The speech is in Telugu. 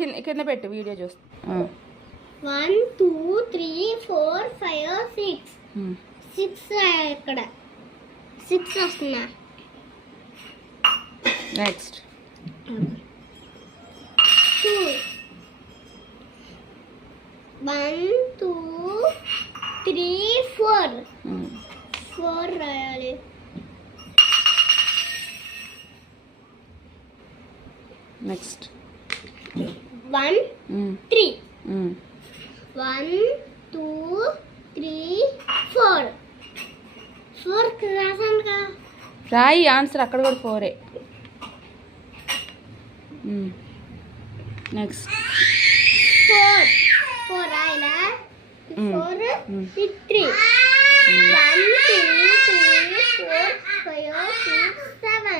కింద పెట్టు వీడియో చూస్తా. 1 2 3 4 5 6 6 ఇక్కడ 6 వస్తున్నా. నెక్స్ట్ 2 1 2 3 4 4 రాయాలి. నెక్స్ట్ 1 3 1 2 3 4 4 రాసానుగా. రాయి ఆన్సర్ అక్కడ కూడా 4. నెక్స్ట్ 4 రాయలా. 4 3 1 2 3 4 5 6 7